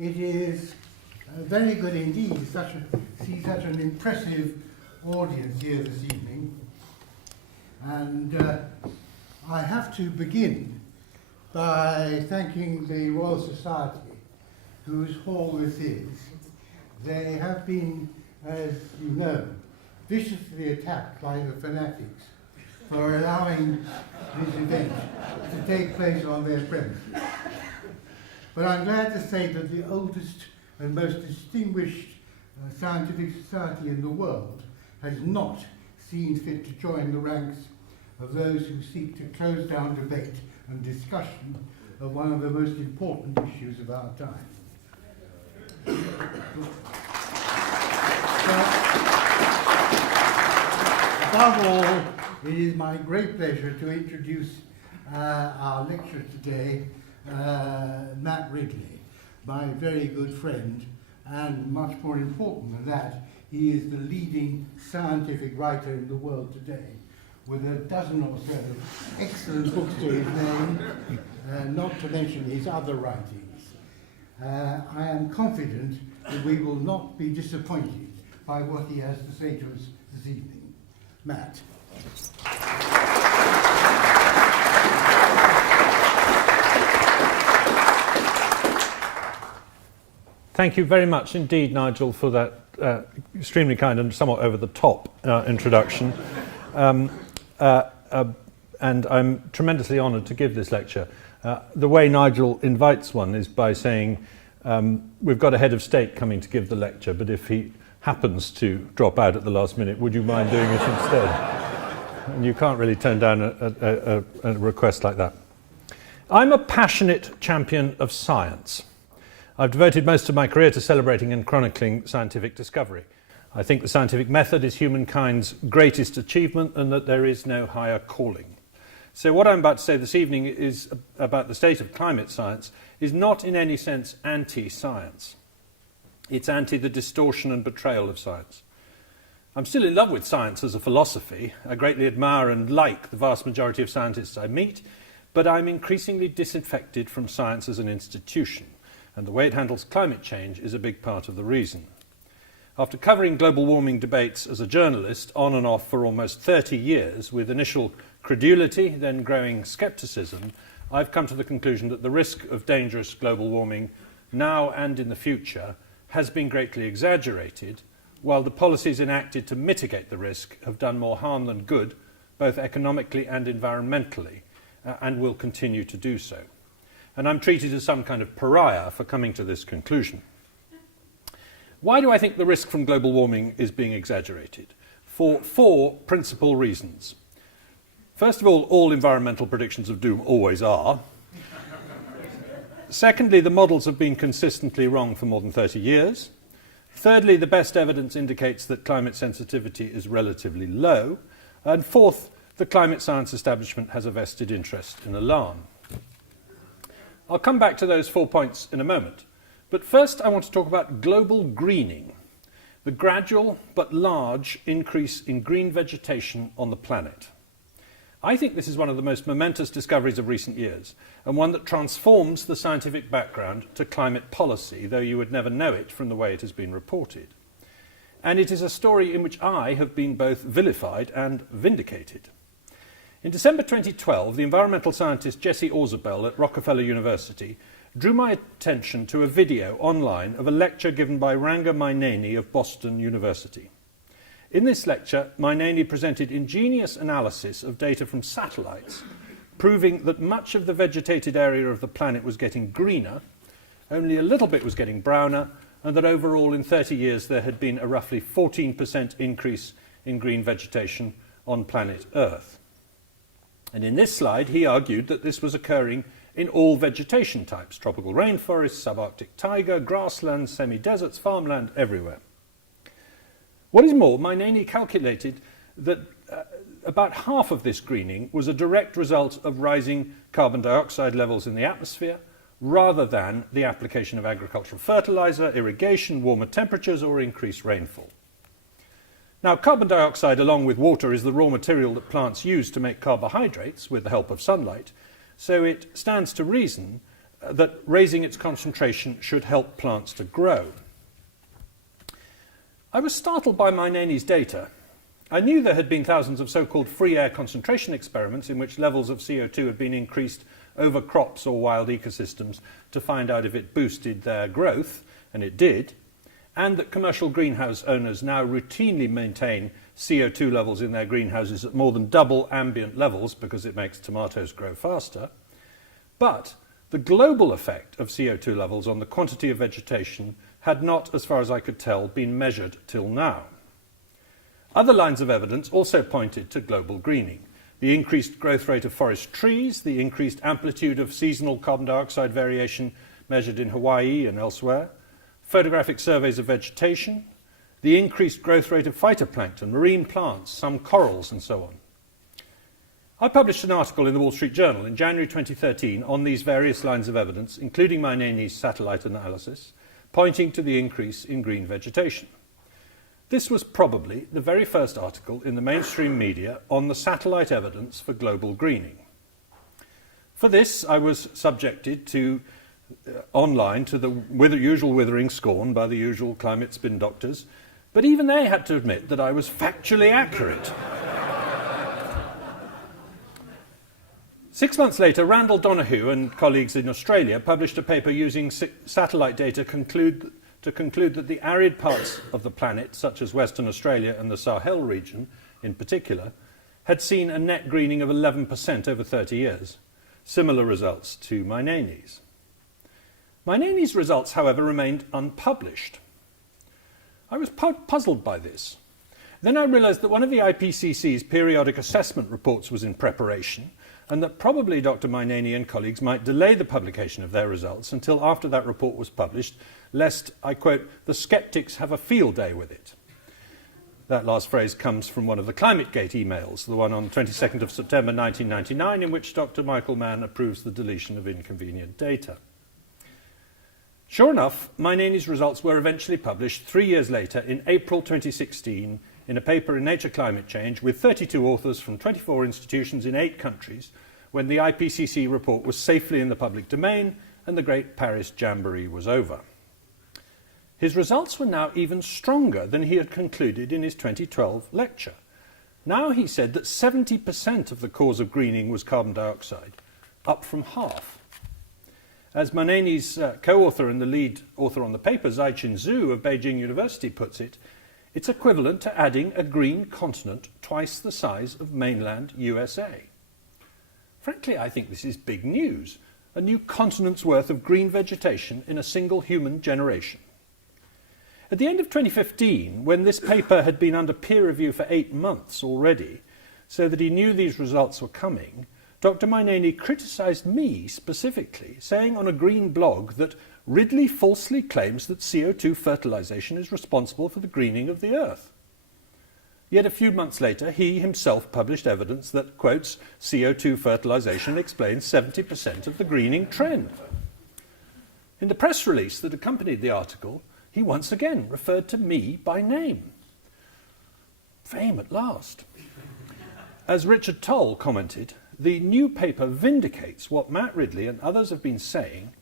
It is very good indeed to see such an impressive audience here this evening. And I have to begin by thanking the Royal Society, whose hall this is. They have been, as you know, viciously attacked by the fanatics for allowing this event to take place on their premises. But I'm glad to say that the oldest and most distinguished scientific society in the world has not seen fit to join the ranks of those who seek to close down debate and discussion of one of the most important issues of our time. Above all, it is my great pleasure to introduce our lecturer today, Matt Ridley, my very good friend, and much more important than that, he is the leading scientific writer in the world today, with a dozen or so excellent books to his name, not to mention his other writings. I am confident that we will not be disappointed by what he has to say to us this evening. Matt. Thank you very much indeed, Nigel, for that extremely kind and somewhat over-the-top introduction. And I'm tremendously honoured to give this lecture. The way Nigel invites one is by saying, we've got a head of state coming to give the lecture, but if he happens to drop out at the last minute, would you mind doing it instead? And you can't really turn down a request like that. I'm a passionate champion of science. I've devoted most of my career to celebrating and chronicling scientific discovery. I think the scientific method is humankind's greatest achievement and that there is no higher calling. So what I'm about to say this evening is about the state of climate science is not in any sense anti-science. It's anti the distortion and betrayal of science. I'm still in love with science as a philosophy. I greatly admire and like the vast majority of scientists I meet, but I'm increasingly disaffected from science as an institution, and the way it handles climate change is a big part of the reason. After covering global warming debates as a journalist on and off for almost 30 years, with initial credulity, then growing scepticism, I've come to the conclusion that the risk of dangerous global warming now and in the future has been greatly exaggerated, while the policies enacted to mitigate the risk have done more harm than good, both economically and environmentally, and will continue to do so. And I'm treated as some kind of pariah for coming to this conclusion. Why do I think the risk from global warming is being exaggerated? For four principal reasons. First of all environmental predictions of doom always are. Secondly, the models have been consistently wrong for more than 30 years. Thirdly, the best evidence indicates that climate sensitivity is relatively low. And fourth, the climate science establishment has a vested interest in alarm. I'll come back to those 4 points in a moment. But first I want to talk about global greening, the gradual but large increase in green vegetation on the planet. I think this is one of the most momentous discoveries of recent years, and one that transforms the scientific background to climate policy, though you would never know it from the way it has been reported. And it is a story in which I have been both vilified and vindicated. In December 2012, the environmental scientist Jesse Orzabel at Rockefeller University drew my attention to a video online of a lecture given by Ranga Maineni of Boston University. In this lecture, Maineni presented ingenious analysis of data from satellites, proving that much of the vegetated area of the planet was getting greener, only a little bit was getting browner, and that overall in 30 years there had been a roughly 14% increase in green vegetation on planet Earth. And in this slide, he argued that this was occurring in all vegetation types: tropical rainforests, subarctic taiga, grasslands, semi-deserts, farmland, everywhere. What is more, Maineni calculated that about half of this greening was a direct result of rising carbon dioxide levels in the atmosphere, rather than the application of agricultural fertilizer, irrigation, warmer temperatures, or increased rainfall. Now, carbon dioxide, along with water, is the raw material that plants use to make carbohydrates with the help of sunlight, so it stands to reason that raising its concentration should help plants to grow. I was startled by Mainani's data. I knew there had been thousands of so-called free air concentration experiments in which levels of CO2 had been increased over crops or wild ecosystems to find out if it boosted their growth, and it did, and that commercial greenhouse owners now routinely maintain CO2 levels in their greenhouses at more than double ambient levels because it makes tomatoes grow faster. But the global effect of CO2 levels on the quantity of vegetation had not, as far as I could tell, been measured till now. Other lines of evidence also pointed to global greening. The increased growth rate of forest trees, the increased amplitude of seasonal carbon dioxide variation measured in Hawaii and elsewhere, photographic surveys of vegetation, the increased growth rate of phytoplankton, marine plants, some corals and so on. I published an article in the Wall Street Journal in January 2013 on these various lines of evidence, including Mainani's satellite analysis, pointing to the increase in green vegetation. This was probably the very first article in the mainstream media on the satellite evidence for global greening. For this, I was subjected to online to the usual withering scorn by the usual climate spin doctors, but even they had to admit that I was factually accurate. 6 months later, Randall Donoghue and colleagues in Australia published a paper using satellite data to conclude that the arid parts of the planet, such as Western Australia and the Sahel region in particular, had seen a net greening of 11% over 30 years, similar results to Mainani's. Mainani's results, however, remained unpublished. I was puzzled by this. Then I realised that one of the IPCC's periodic assessment reports was in preparation, and that probably Dr. Mainani and colleagues might delay the publication of their results until after that report was published, lest, I quote, the sceptics have a field day with it. That last phrase comes from one of the ClimateGate emails, the one on the 22nd of September 1999, in which Dr. Michael Mann approves the deletion of inconvenient data. Sure enough, Mainani's results were eventually published 3 years later in April 2016 in a paper in Nature Climate Change with 32 authors from 24 institutions in 8 countries, when the IPCC report was safely in the public domain and the Great Paris Jamboree was over. His results were now even stronger than he had concluded in his 2012 lecture. Now he said that 70% of the cause of greening was carbon dioxide, up from half. As Mainani's co-author and the lead author on the paper, Zai-Chin Zhu of Beijing University, puts it, it's equivalent to adding a green continent twice the size of mainland USA. Frankly, I think this is big news, a new continent's worth of green vegetation in a single human generation. At the end of 2015, when this paper had been under peer review for 8 months already, so that he knew these results were coming, Dr. Mainani criticised me specifically, saying on a green blog that Ridley falsely claims that CO2 fertilisation is responsible for the greening of the earth. Yet a few months later, he himself published evidence that, quotes, CO2 fertilisation explains 70% of the greening trend. In the press release that accompanied the article, he once again referred to me by name. Fame at last. As Richard Toll commented, the new paper vindicates what Matt Ridley and others have been saying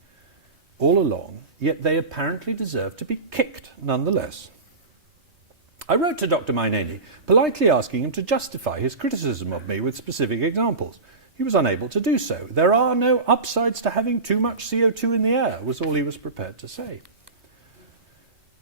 all along, yet they apparently deserve to be kicked nonetheless. I wrote to Dr. Mainani, politely asking him to justify his criticism of me with specific examples. He was unable to do so. There are no upsides to having too much CO2 in the air, was all he was prepared to say.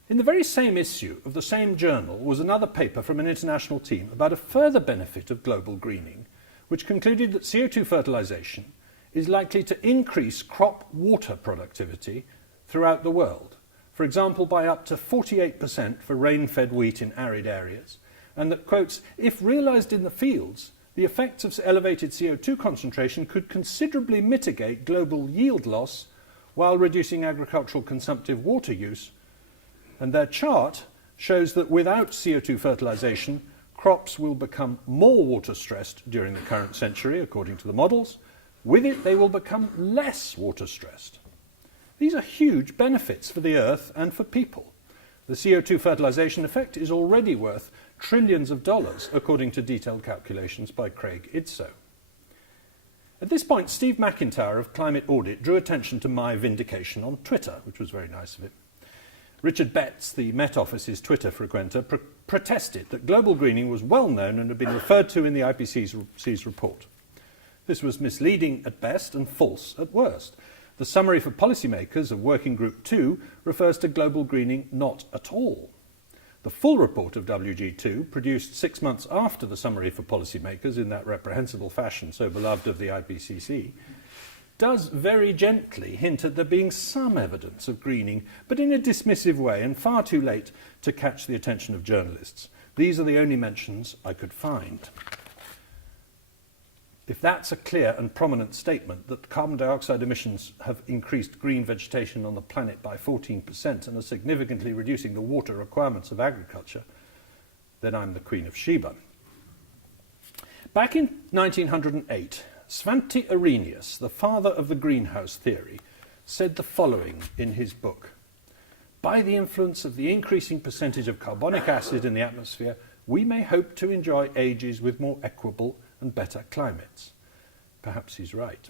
In the very same issue of the same journal was another paper from an international team about a further benefit of global greening, which concluded that CO2 fertilisation is likely to increase crop water productivity throughout the world, for example by up to 48% for rain-fed wheat in arid areas, and that, quotes, if realised in the fields, the effects of elevated CO2 concentration could considerably mitigate global yield loss while reducing agricultural consumptive water use. And their chart shows that without CO2 fertilisation, crops will become more water-stressed during the current century, according to the models. With it, they will become less water-stressed. These are huge benefits for the earth and for people. The CO2 fertilisation effect is already worth trillions of dollars, according to detailed calculations by Craig Idso. At this point, Steve McIntyre of Climate Audit drew attention to my vindication on Twitter, which was very nice of him. Richard Betts, the Met Office's Twitter frequenter, protested that global greening was well known and had been referred to in the IPCC's report. This was misleading at best and false at worst. The summary for policymakers of Working Group 2 refers to global greening not at all. The full report of WG2, produced 6 months after the summary for policymakers in that reprehensible fashion so beloved of the IPCC, does very gently hint at there being some evidence of greening, but in a dismissive way and far too late to catch the attention of journalists. These are the only mentions I could find. If that's a clear and prominent statement that carbon dioxide emissions have increased green vegetation on the planet by 14% and are significantly reducing the water requirements of agriculture, then I'm the Queen of Sheba. Back in 1908, Svante Arrhenius, the father of the greenhouse theory, said the following in his book: "By the influence of the increasing percentage of carbonic acid in the atmosphere, we may hope to enjoy ages with more equable and better climates." Perhaps he's right.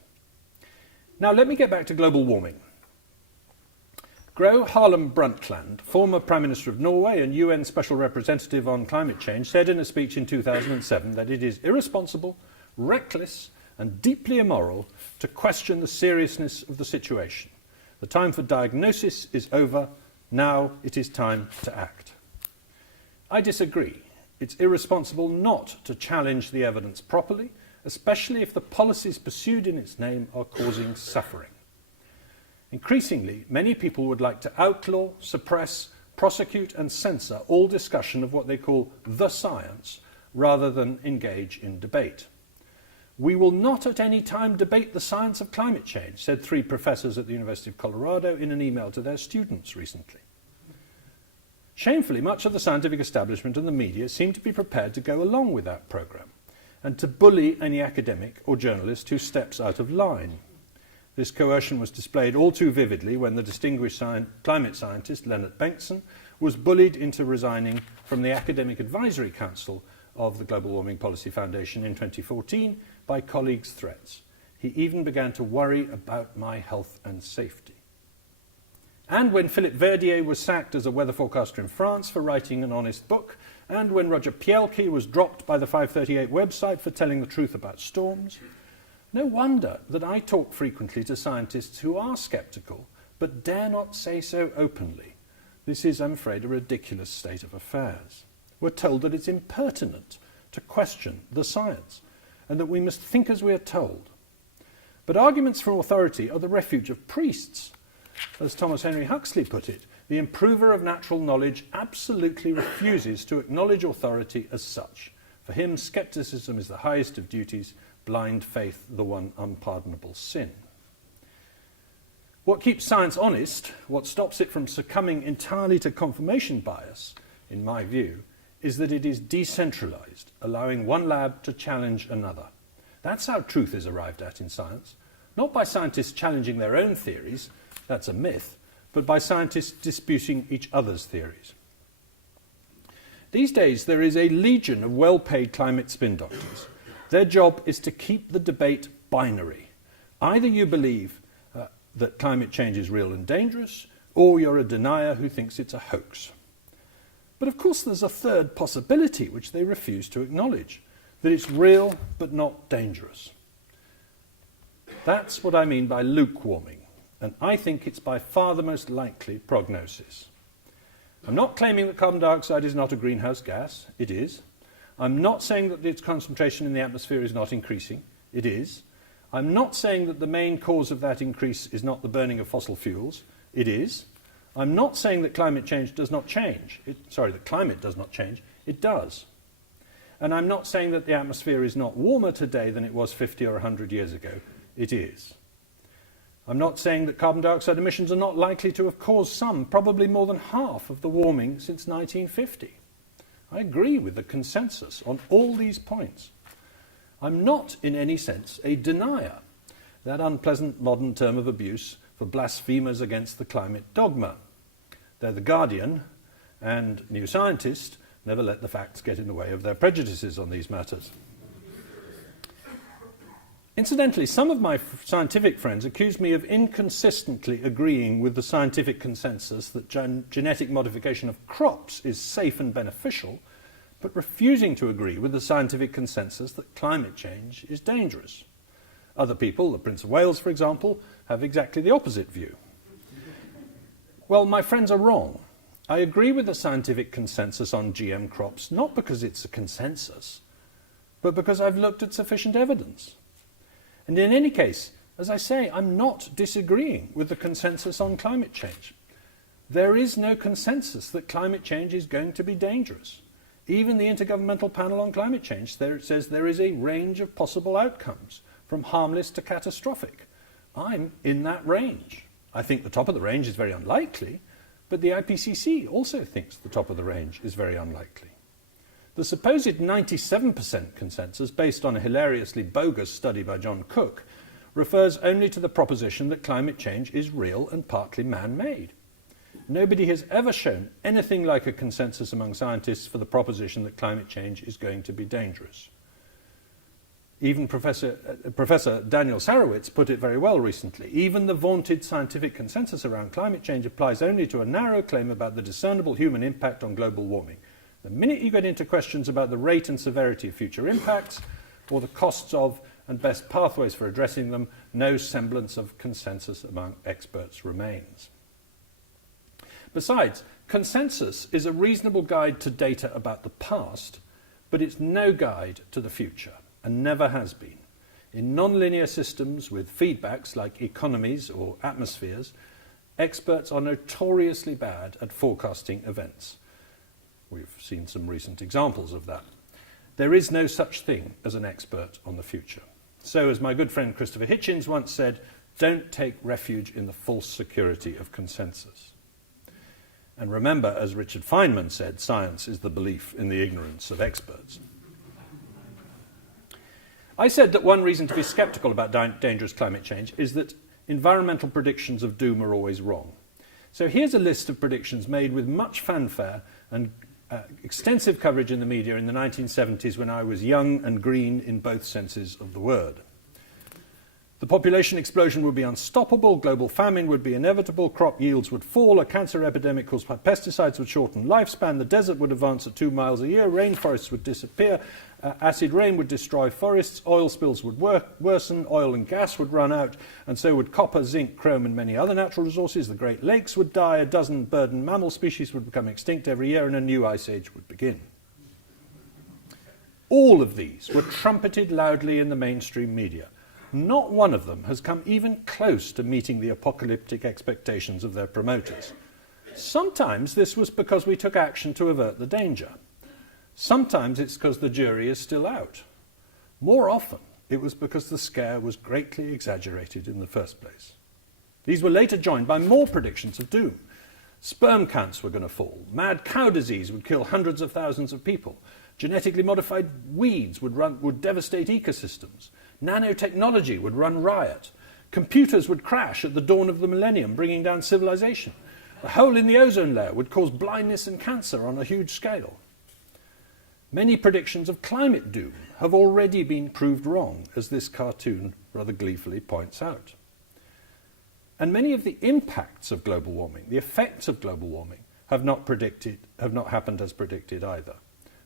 Now let me get back to global warming. Gro Harlem Brundtland, former Prime Minister of Norway and UN Special Representative on Climate Change, said in a speech in 2007 that it is irresponsible, reckless and deeply immoral to question the seriousness of the situation. The time for diagnosis is over. Now it is time to act. I disagree. It's irresponsible not to challenge the evidence properly, especially if the policies pursued in its name are causing suffering. Increasingly, many people would like to outlaw, suppress, prosecute and censor all discussion of what they call the science, rather than engage in debate. "We will not at any time debate the science of climate change," said 3 professors at the University of Colorado in an email to their students recently. Shamefully, much of the scientific establishment and the media seem to be prepared to go along with that programme and to bully any academic or journalist who steps out of line. This coercion was displayed all too vividly when the distinguished climate scientist Leonard Bengtson was bullied into resigning from the Academic Advisory Council of the Global Warming Policy Foundation in 2014 by colleagues' threats. He even began to worry about my health and safety. And when Philippe Verdier was sacked as a weather forecaster in France for writing an honest book, and when Roger Pielke was dropped by the 538 website for telling the truth about storms, no wonder that I talk frequently to scientists who are sceptical, but dare not say so openly. This is, I'm afraid, a ridiculous state of affairs. We're told that it's impertinent to question the science, and that we must think as we are told. But arguments from authority are the refuge of priests. As Thomas Henry Huxley put it, the improver of natural knowledge absolutely refuses to acknowledge authority as such. For him, scepticism is the highest of duties, blind faith the one unpardonable sin. What keeps science honest, what stops it from succumbing entirely to confirmation bias, in my view, is that it is decentralized, allowing one lab to challenge another. That's how truth is arrived at in science, not by scientists challenging their own theories, that's a myth, but by scientists disputing each other's theories. These days, there is a legion of well-paid climate spin doctors. Their job is to keep the debate binary. Either you believe that climate change is real and dangerous, or you're a denier who thinks it's a hoax. But of course there's a third possibility which they refuse to acknowledge, that it's real but not dangerous. That's what I mean by lukewarming, and I think it's by far the most likely prognosis. I'm not claiming that carbon dioxide is not a greenhouse gas. It is. I'm not saying that its concentration in the atmosphere is not increasing. It is. I'm not saying that the main cause of that increase is not the burning of fossil fuels. It is. I'm not saying that climate change does not change. That climate does not change. It does. And I'm not saying that the atmosphere is not warmer today than it was 50 or 100 years ago. It is. I'm not saying that carbon dioxide emissions are not likely to have caused some, probably more than half, of the warming since 1950. I agree with the consensus on all these points. I'm not in any sense a denier, that unpleasant modern term of abuse for blasphemers against the climate dogma. They're The Guardian and New Scientist never let the facts get in the way of their prejudices on these matters. Incidentally, some of my scientific friends accuse me of inconsistently agreeing with the scientific consensus that genetic modification of crops is safe and beneficial, but refusing to agree with the scientific consensus that climate change is dangerous. Other people, the Prince of Wales, for example, have exactly the opposite view. Well, my friends are wrong. I agree with the scientific consensus on GM crops, not because it's a consensus, but because I've looked at sufficient evidence. And in any case, as I say, I'm not disagreeing with the consensus on climate change. There is no consensus that climate change is going to be dangerous. Even the Intergovernmental Panel on Climate Change says there is a range of possible outcomes, from harmless to catastrophic. I'm in that range. I think the top of the range is very unlikely, but the IPCC also thinks the top of the range is very unlikely. The supposed 97% consensus, based on a hilariously bogus study by John Cook, refers only to the proposition that climate change is real and partly man-made. Nobody has ever shown anything like a consensus among scientists for the proposition that climate change is going to be dangerous. Even Professor Daniel Sarowitz put it very well recently. Even the vaunted scientific consensus around climate change applies only to a narrow claim about the discernible human impact on global warming. The minute you get into questions about the rate and severity of future impacts, or the costs of and best pathways for addressing them, no semblance of consensus among experts remains. Besides, consensus is a reasonable guide to data about the past, but it's no guide to the future, and never has been. In nonlinear systems with feedbacks like economies or atmospheres, experts are notoriously bad at forecasting events. We've seen some recent examples of that. There is no such thing as an expert on the future. So, as my good friend Christopher Hitchens once said, don't take refuge in the false security of consensus. And remember, as Richard Feynman said, science is the belief in the ignorance of experts. I said that one reason to be sceptical about dangerous climate change is that environmental predictions of doom are always wrong. So here's a list of predictions made with much fanfare and extensive coverage in the media in the 1970s when I was young and green in both senses of the word. The population explosion would be unstoppable, global famine would be inevitable, crop yields would fall, a cancer epidemic caused by pesticides would shorten lifespan, the desert would advance at 2 miles a year, rainforests would disappear, acid rain would destroy forests, oil spills would worsen, oil and gas would run out, and so would copper, zinc, chrome and many other natural resources. The Great Lakes would die, a dozen bird and mammal species would become extinct every year, and a new ice age would begin. All of these were trumpeted loudly in the mainstream media. Not one of them has come even close to meeting the apocalyptic expectations of their promoters. Sometimes this was because we took action to avert the danger. Sometimes it's because the jury is still out. More often, it was because the scare was greatly exaggerated in the first place. These were later joined by more predictions of doom. Sperm counts were going to fall. Mad cow disease would kill hundreds of thousands of people. Genetically modified weeds would devastate ecosystems. Nanotechnology would run riot. Computers would crash at the dawn of the millennium, bringing down civilization. A hole in the ozone layer would cause blindness and cancer on a huge scale. Many predictions of climate doom have already been proved wrong, as this cartoon rather gleefully points out. And many of the impacts of global warming, the effects of global warming, have not happened as predicted either.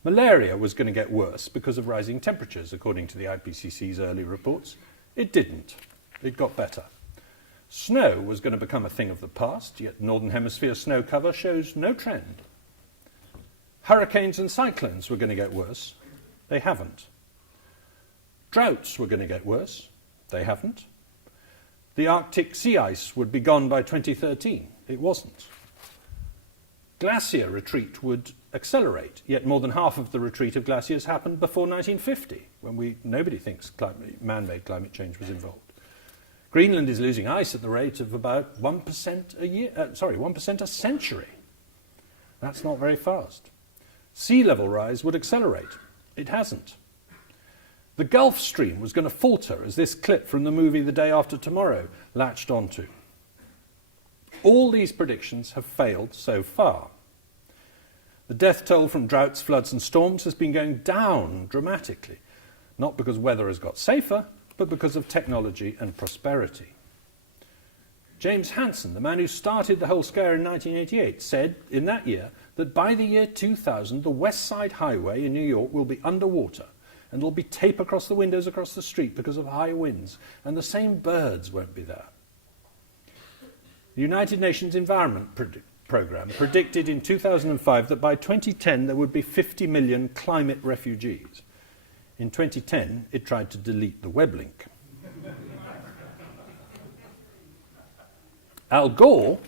Malaria was going to get worse because of rising temperatures, according to the IPCC's early reports. It didn't. It got better. Snow was going to become a thing of the past, yet Northern Hemisphere snow cover shows no trend. Hurricanes and cyclones were going to get worse. They haven't. Droughts were going to get worse. They haven't. The Arctic sea ice would be gone by 2013. It wasn't. Glacier retreat would accelerate, yet more than half of the retreat of glaciers happened before 1950, when nobody thinks man-made climate change was involved. Greenland is losing ice at the rate of about 1% a year. 1% a century. That's not very fast. Sea level rise would accelerate. It hasn't. The Gulf Stream was going to falter, as this clip from the movie The Day After Tomorrow latched onto. All these predictions have failed so far. The death toll from droughts, floods and storms has been going down dramatically, not because weather has got safer, but because of technology and prosperity. James Hansen, the man who started the whole scare in 1988, said in that year that by the year 2000, the West Side Highway in New York will be underwater, and there will be tape across the windows across the street because of high winds, and the same birds won't be there. The United Nations Environment Programme predicted in 2005 that by 2010 there would be 50 million climate refugees. In 2010, it tried to delete the web link. Al Gore,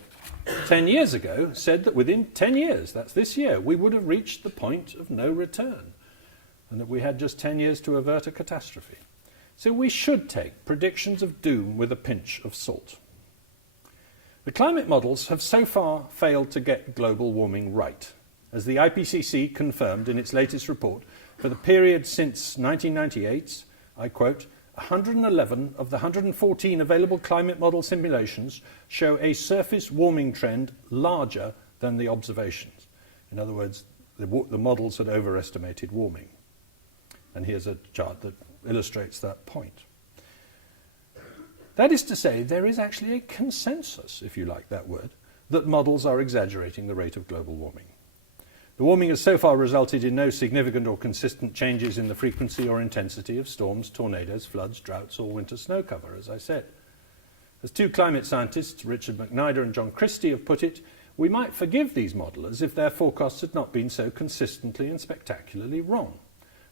10 years ago, said that within 10 years, that's this year, we would have reached the point of no return, and that we had just 10 years to avert a catastrophe. So we should take predictions of doom with a pinch of salt. The climate models have so far failed to get global warming right, as the IPCC confirmed in its latest report for the period since 1998, I quote, 111 of the 114 available climate model simulations show a surface warming trend larger than the observations. In other words, the models had overestimated warming. And here's a chart that illustrates that point. That is to say, there is actually a consensus, if you like that word, that models are exaggerating the rate of global warming. The warming has so far resulted in no significant or consistent changes in the frequency or intensity of storms, tornadoes, floods, droughts, or winter snow cover, as I said. As two climate scientists, Richard McNider and John Christie, have put it, we might forgive these modelers if their forecasts had not been so consistently and spectacularly wrong.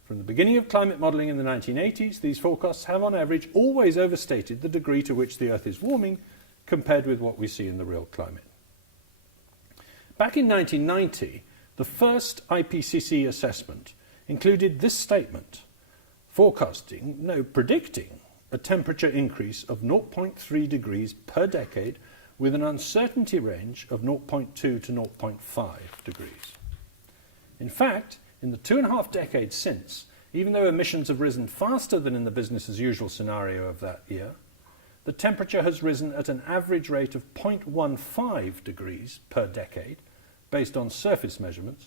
From the beginning of climate modelling in the 1980s, these forecasts have on average always overstated the degree to which the Earth is warming compared with what we see in the real climate. Back in 1990, the first IPCC assessment included this statement, predicting a temperature increase of 0.3 degrees per decade with an uncertainty range of 0.2 to 0.5 degrees. In fact, in the 2.5 decades since, even though emissions have risen faster than in the business as usual scenario of that year, the temperature has risen at an average rate of 0.15 degrees per decade based on surface measurements,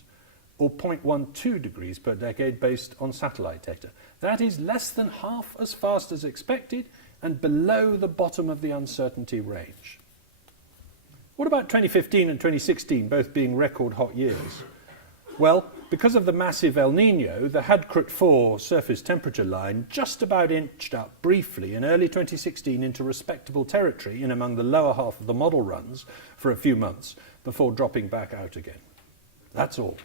or 0.12 degrees per decade based on satellite data. That is less than half as fast as expected and below the bottom of the uncertainty range. What about 2015 and 2016, both being record hot years? Well, because of the massive El Niño, the Hadkrut 4 surface temperature line just about inched up briefly in early 2016 into respectable territory in among the lower half of the model runs for a few months before dropping back out again. That's all.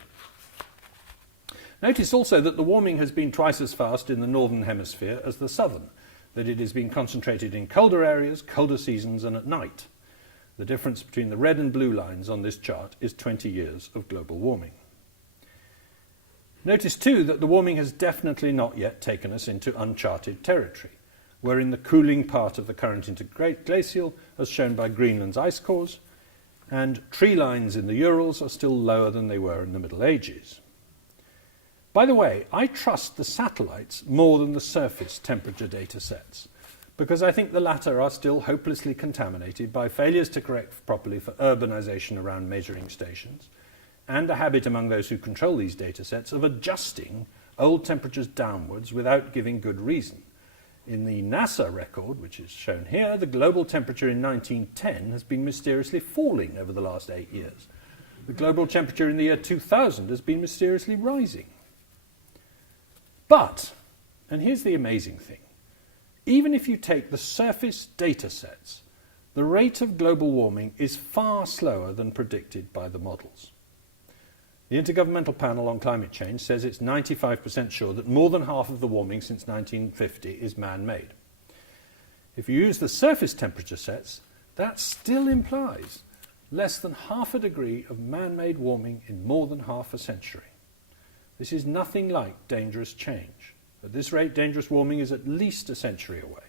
Notice also that the warming has been twice as fast in the northern hemisphere as the southern, that it has been concentrated in colder areas, colder seasons and at night. The difference between the red and blue lines on this chart is 20 years of global warming. Notice too that the warming has definitely not yet taken us into uncharted territory. We're in the cooling part of the current interglacial, as shown by Greenland's ice cores, and tree lines in the Urals are still lower than they were in the Middle Ages. By the way, I trust the satellites more than the surface temperature data sets, because I think the latter are still hopelessly contaminated by failures to correct properly for urbanization around measuring stations, and a habit among those who control these data sets of adjusting old temperatures downwards without giving good reason. In the NASA record, which is shown here, the global temperature in 1910 has been mysteriously falling over the last 8 years. The global temperature in the year 2000 has been mysteriously rising. But, and here's the amazing thing, even if you take the surface data sets, the rate of global warming is far slower than predicted by the models. The Intergovernmental Panel on Climate Change says it's 95% sure that more than half of the warming since 1950 is man-made. If you use the surface temperature sets, that still implies less than half a degree of man-made warming in more than half a century. This is nothing like dangerous change. At this rate, dangerous warming is at least a century away.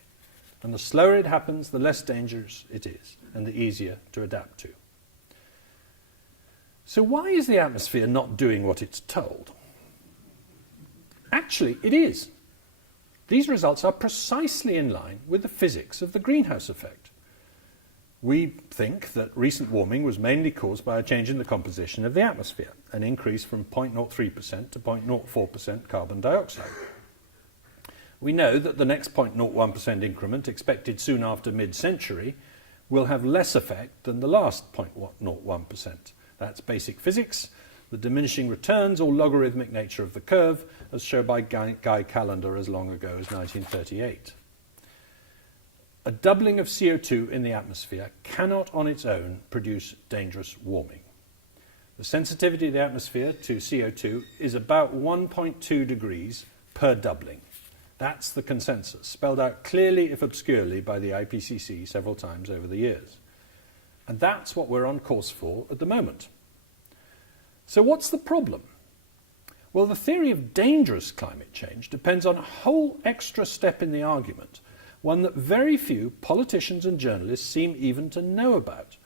And the slower it happens, the less dangerous it is, and the easier to adapt to. So why is the atmosphere not doing what it's told? Actually, it is. These results are precisely in line with the physics of the greenhouse effect. We think that recent warming was mainly caused by a change in the composition of the atmosphere, an increase from 0.03% to 0.04% carbon dioxide. We know that the next 0.01% increment expected soon after mid-century will have less effect than the last 0.01%. That's basic physics, the diminishing returns or logarithmic nature of the curve, as shown by Guy Callendar as long ago as 1938. A doubling of CO2 in the atmosphere cannot on its own produce dangerous warming. The sensitivity of the atmosphere to CO2 is about 1.2 degrees per doubling. That's the consensus, spelled out clearly if obscurely by the IPCC several times over the years. And that's what we're on course for at the moment. So what's the problem? Well, the theory of dangerous climate change depends on a whole extra step in the argument, one that very few politicians and journalists seem even to know about: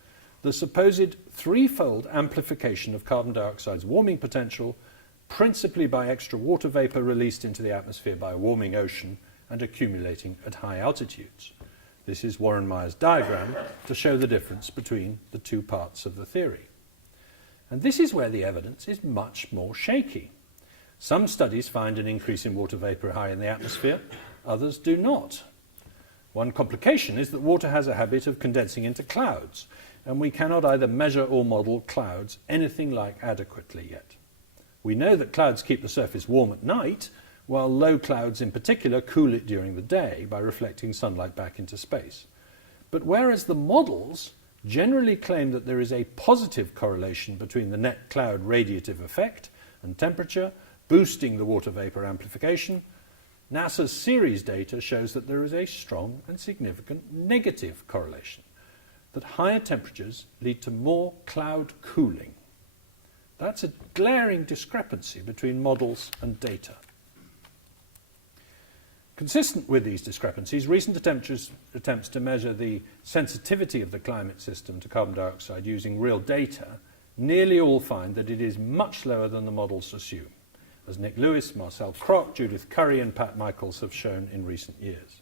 the supposed threefold amplification of carbon dioxide's warming potential, principally by extra water vapour released into the atmosphere by a warming ocean and accumulating at high altitudes. This is Warren Meyer's diagram to show the difference between the two parts of the theory. And this is where the evidence is much more shaky. Some studies find an increase in water vapour high in the atmosphere, others do not. One complication is that water has a habit of condensing into clouds, and we cannot either measure or model clouds anything like adequately yet. We know that clouds keep the surface warm at night, while low clouds in particular cool it during the day by reflecting sunlight back into space. But whereas the models generally claim that there is a positive correlation between the net cloud radiative effect and temperature, boosting the water vapour amplification, NASA's series data shows that there is a strong and significant negative correlation, that higher temperatures lead to more cloud cooling. That's a glaring discrepancy between models and data. Consistent with these discrepancies, recent attempts to measure the sensitivity of the climate system to carbon dioxide using real data nearly all find that it is much lower than the models assume, as Nick Lewis, Marcel Kroc, Judith Curry and Pat Michaels have shown in recent years.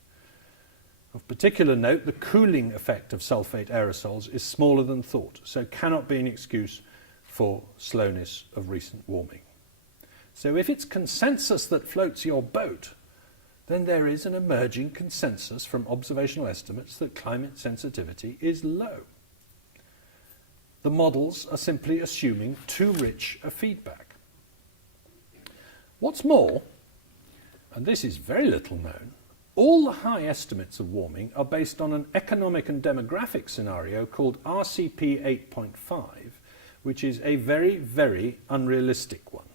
Of particular note, the cooling effect of sulfate aerosols is smaller than thought, so cannot be an excuse for slowness of recent warming. So if it's consensus that floats your boat, then there is an emerging consensus from observational estimates that climate sensitivity is low. The models are simply assuming too rich a feedback. What's more, and this is very little known, all the high estimates of warming are based on an economic and demographic scenario called RCP 8.5, which is a very, very unrealistic one.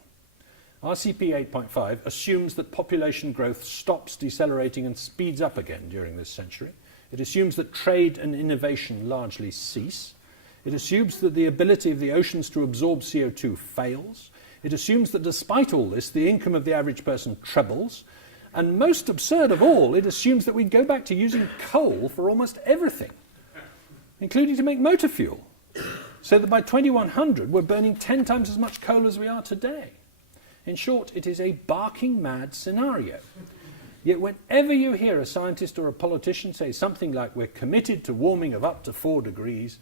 RCP 8.5 assumes that population growth stops decelerating and speeds up again during this century. It assumes that trade and innovation largely cease. It assumes that the ability of the oceans to absorb CO2 fails. It assumes that despite all this, the income of the average person trebles. And most absurd of all, it assumes that we'd go back to using coal for almost everything, including to make motor fuel, so that by 2100 we're burning 10 times as much coal as we are today. In short, it is a barking mad scenario. Yet whenever you hear a scientist or a politician say something like we're committed to warming of up to 4 degrees,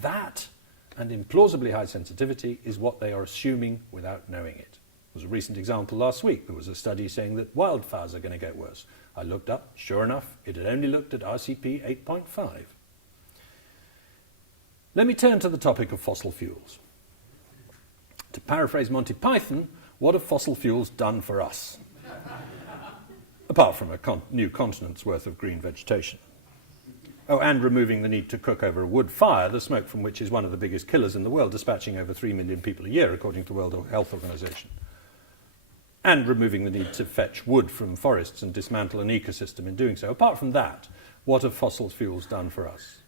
that, and implausibly high sensitivity, is what they are assuming without knowing it. There was a recent example last week. There was a study saying that wildfires are going to get worse. I looked up, sure enough, it had only looked at RCP 8.5. Let me turn to the topic of fossil fuels. To paraphrase Monty Python, what have fossil fuels done for us? Apart from a new continent's worth of green vegetation. Oh, and removing the need to cook over a wood fire, the smoke from which is one of the biggest killers in the world, dispatching over 3 million people a year, according to the World Health Organization. And removing the need to fetch wood from forests and dismantle an ecosystem in doing so. Apart from that, what have fossil fuels done for us?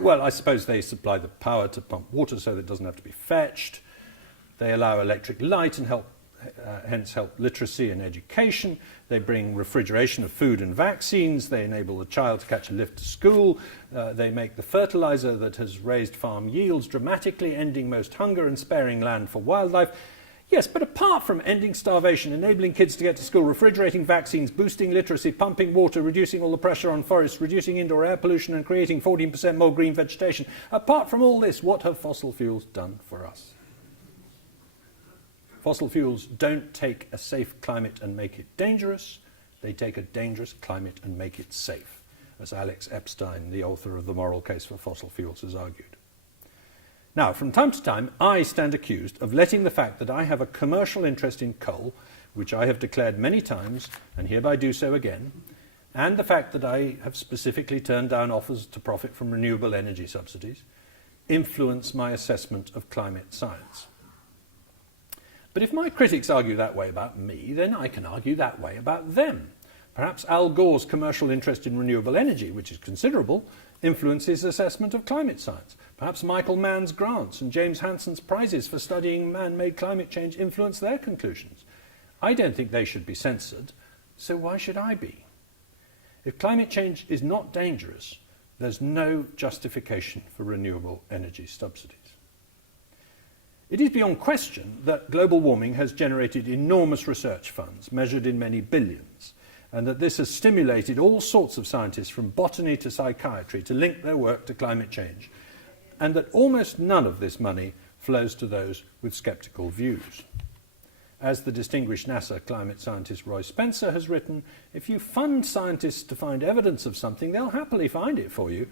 Well, I suppose they supply the power to pump water so that it doesn't have to be fetched. They allow electric light and hence help literacy and education. They bring refrigeration of food and vaccines. They enable the child to catch a lift to school. They make the fertilizer that has raised farm yields dramatically, ending most hunger and sparing land for wildlife. Yes, but apart from ending starvation, enabling kids to get to school, refrigerating vaccines, boosting literacy, pumping water, reducing all the pressure on forests, reducing indoor air pollution and creating 14% more green vegetation, apart from all this, what have fossil fuels done for us? Fossil fuels don't take a safe climate and make it dangerous. They take a dangerous climate and make it safe, as Alex Epstein, the author of The Moral Case for Fossil Fuels, has argued. Now, from time to time, I stand accused of letting the fact that I have a commercial interest in coal, which I have declared many times, and hereby do so again, and the fact that I have specifically turned down offers to profit from renewable energy subsidies, influence my assessment of climate science. But if my critics argue that way about me, then I can argue that way about them. Perhaps Al Gore's commercial interest in renewable energy, which is considerable, influences his assessment of climate science. Perhaps Michael Mann's grants and James Hansen's prizes for studying man-made climate change influence their conclusions. I don't think they should be censored, so why should I be? If climate change is not dangerous, there's no justification for renewable energy subsidies. It is beyond question that global warming has generated enormous research funds, measured in many billions, and that this has stimulated all sorts of scientists from botany to psychiatry to link their work to climate change, and that almost none of this money flows to those with sceptical views. As the distinguished NASA climate scientist Roy Spencer has written, if you fund scientists to find evidence of something, they'll happily find it for you.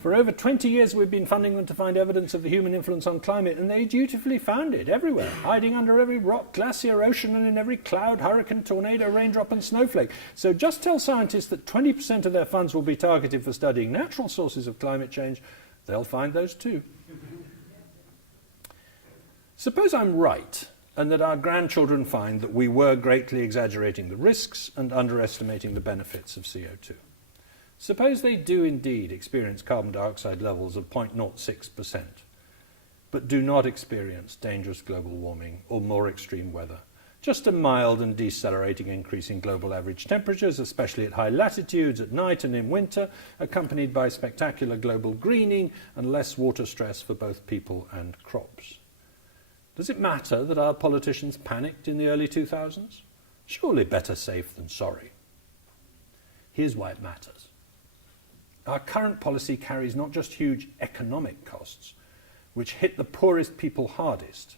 For over 20 years we've been funding them to find evidence of the human influence on climate, and they dutifully found it everywhere, hiding under every rock, glacier, ocean, and in every cloud, hurricane, tornado, raindrop and snowflake. So just tell scientists that 20% of their funds will be targeted for studying natural sources of climate change. They'll find those too. Suppose I'm right, and that our grandchildren find that we were greatly exaggerating the risks and underestimating the benefits of CO2. Suppose they do indeed experience carbon dioxide levels of 0.06%, but do not experience dangerous global warming or more extreme weather, just a mild and decelerating increase in global average temperatures, especially at high latitudes at night and in winter, accompanied by spectacular global greening and less water stress for both people and crops. Does it matter that our politicians panicked in the early 2000s? Surely better safe than sorry. Here's why it matters. Our current policy carries not just huge economic costs, which hit the poorest people hardest,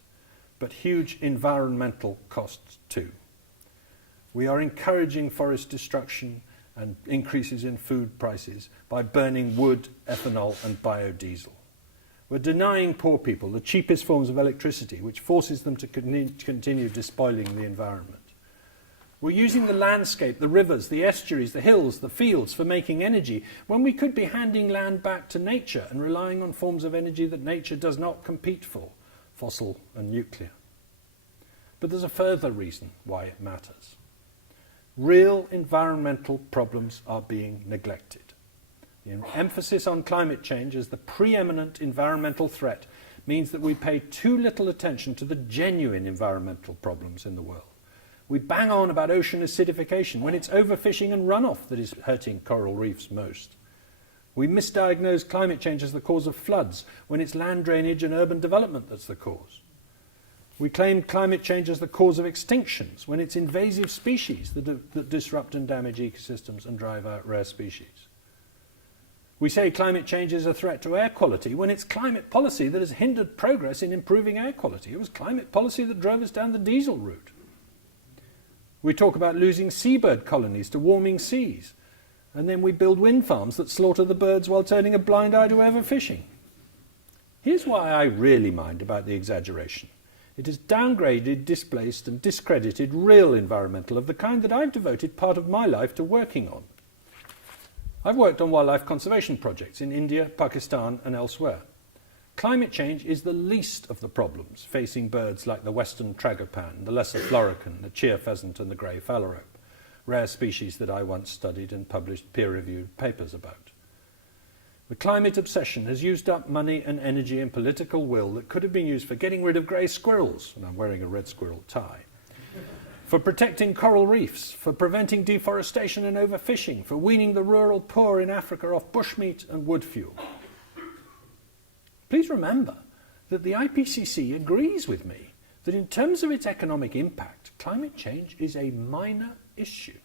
but huge environmental costs too. We are encouraging forest destruction and increases in food prices by burning wood, ethanol and biodiesel. We're denying poor people the cheapest forms of electricity, which forces them to continue despoiling the environment. We're using the landscape, the rivers, the estuaries, the hills, the fields for making energy, when we could be handing land back to nature and relying on forms of energy that nature does not compete for, fossil and nuclear. But there's a further reason why it matters. Real environmental problems are being neglected. The emphasis on climate change as the preeminent environmental threat means that we pay too little attention to the genuine environmental problems in the world. We bang on about ocean acidification when it's overfishing and runoff that is hurting coral reefs most. We misdiagnose climate change as the cause of floods when it's land drainage and urban development that's the cause. We claim climate change as the cause of extinctions when it's invasive species that disrupt and damage ecosystems and drive out rare species. We say climate change is a threat to air quality when it's climate policy that has hindered progress in improving air quality. It was climate policy that drove us down the diesel route. We talk about losing seabird colonies to warming seas, and then we build wind farms that slaughter the birds while turning a blind eye to overfishing. Here's why I really mind about the exaggeration. It has downgraded, displaced and discredited real environmental of the kind that I've devoted part of my life to working on. I've worked on wildlife conservation projects in India, Pakistan and elsewhere. Climate change is the least of the problems facing birds like the western tragopan, the lesser florican, the cheer pheasant and the grey phalarope, rare species that I once studied and published peer-reviewed papers about. The climate obsession has used up money and energy and political will that could have been used for getting rid of grey squirrels, and I'm wearing a red squirrel tie, for protecting coral reefs, for preventing deforestation and overfishing, for weaning the rural poor in Africa off bushmeat and wood fuel. Please remember that the IPCC agrees with me that in terms of its economic impact, climate change is a minor issue.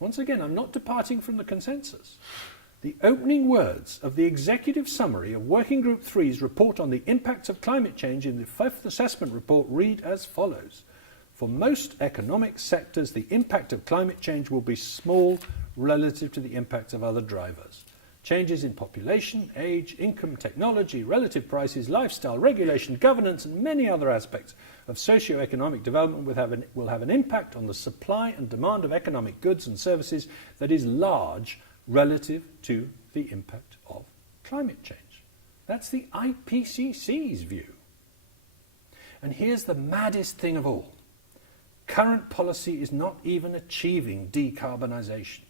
Once again, I'm not departing from the consensus. The opening words of the executive summary of Working Group 3's report on the impacts of climate change in the 5th Assessment Report read as follows. For most economic sectors, the impact of climate change will be small relative to the impact of other drivers. Changes in population, age, income, technology, relative prices, lifestyle, regulation, governance, and many other aspects of socio-economic development will have an impact on the supply and demand of economic goods and services that is large relative to the impact of climate change. That's the IPCC's view. And here's the maddest thing of all. Current policy is not even achieving decarbonisation.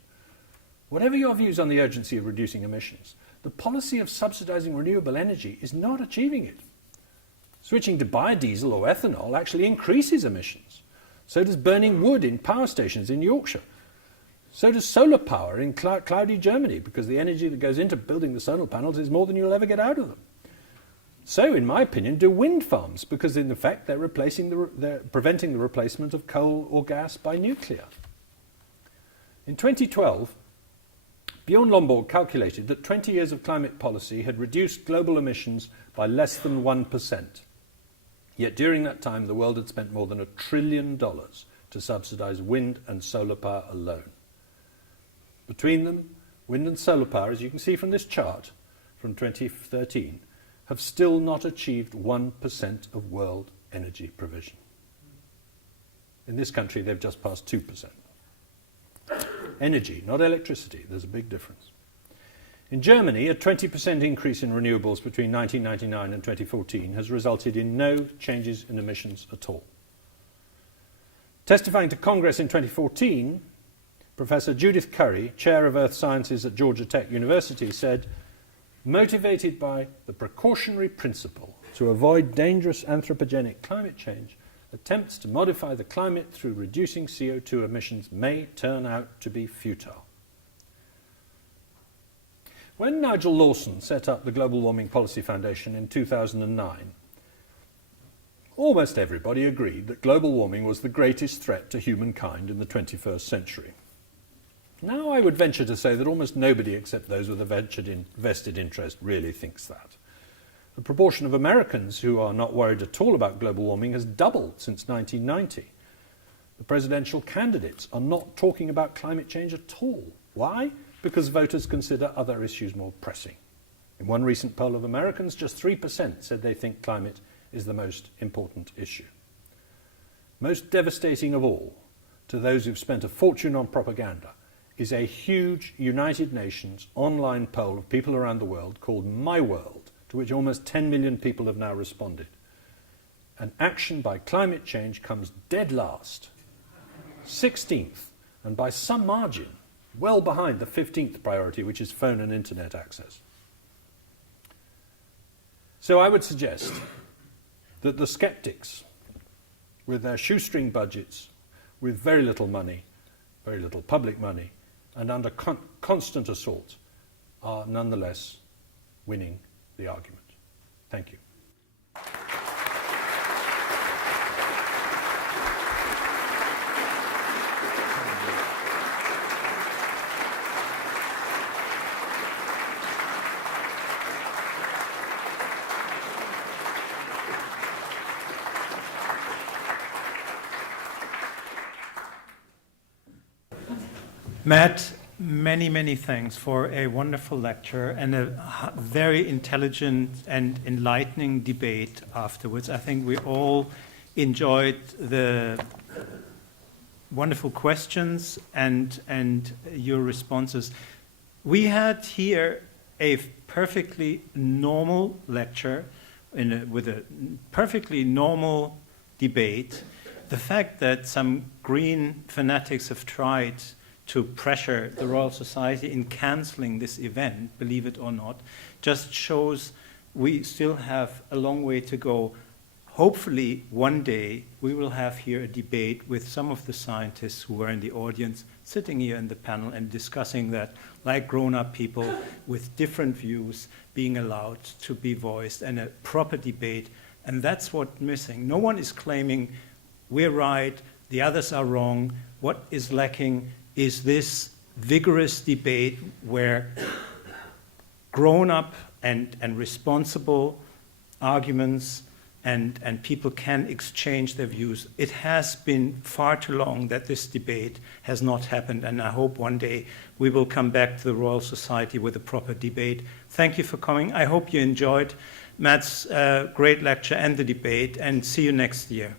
Whatever your views on the urgency of reducing emissions, the policy of subsidising renewable energy is not achieving it. Switching to biodiesel or ethanol actually increases emissions. So does burning wood in power stations in Yorkshire. So does solar power in cloudy Germany, because the energy that goes into building the solar panels is more than you'll ever get out of them. So, in my opinion, do wind farms, because in effect they're preventing the replacement of coal or gas by nuclear. In 2012, Bjorn Lomborg calculated that 20 years of climate policy had reduced global emissions by less than 1%. Yet during that time, the world had spent more than $1 trillion to subsidise wind and solar power alone. Between them, wind and solar power, as you can see from this chart from 2013, have still not achieved 1% of world energy provision. In this country, they've just passed 2%. Energy, not electricity. There's a big difference. In Germany, a 20% increase in renewables between 1999 and 2014 has resulted in no changes in emissions at all. Testifying to Congress in 2014, Professor Judith Curry, Chair of Earth Sciences at Georgia Tech University, said, "Motivated by the precautionary principle to avoid dangerous anthropogenic climate change, attempts to modify the climate through reducing CO2 emissions may turn out to be futile." When Nigel Lawson set up the Global Warming Policy Foundation in 2009, almost everybody agreed that global warming was the greatest threat to humankind in the 21st century. Now I would venture to say that almost nobody except those with a vested interest really thinks that. The proportion of Americans who are not worried at all about global warming has doubled since 1990. The presidential candidates are not talking about climate change at all. Why? Because voters consider other issues more pressing. In one recent poll of Americans, just 3% said they think climate is the most important issue. Most devastating of all, to those who've spent a fortune on propaganda, is a huge United Nations online poll of people around the world called My World, to which almost 10 million people have now responded. And action by climate change comes dead last, 16th, and by some margin, well behind the 15th priority, which is phone and internet access. So I would suggest that the skeptics, with their shoestring budgets, with very little money, very little public money, and under constant assault, are nonetheless winning the argument. Thank you. Matt, many thanks for a wonderful lecture and a very intelligent and enlightening debate afterwards. I think we all enjoyed the wonderful questions and your responses. We had here a perfectly normal lecture with a perfectly normal debate. The fact that some green fanatics have tried to pressure the Royal Society in cancelling this event, believe it or not, just shows we still have a long way to go. Hopefully, one day, we will have here a debate with some of the scientists who were in the audience, sitting here in the panel and discussing that, like grown-up people with different views being allowed to be voiced, and a proper debate. And that's what's missing. No one is claiming we're right, the others are wrong. What is lacking is this vigorous debate where grown-up and responsible arguments and people can exchange their views. It has been far too long that this debate has not happened, and I hope one day we will come back to the Royal Society with a proper debate. Thank you for coming. I hope you enjoyed Matt's great lecture and the debate, and see you next year.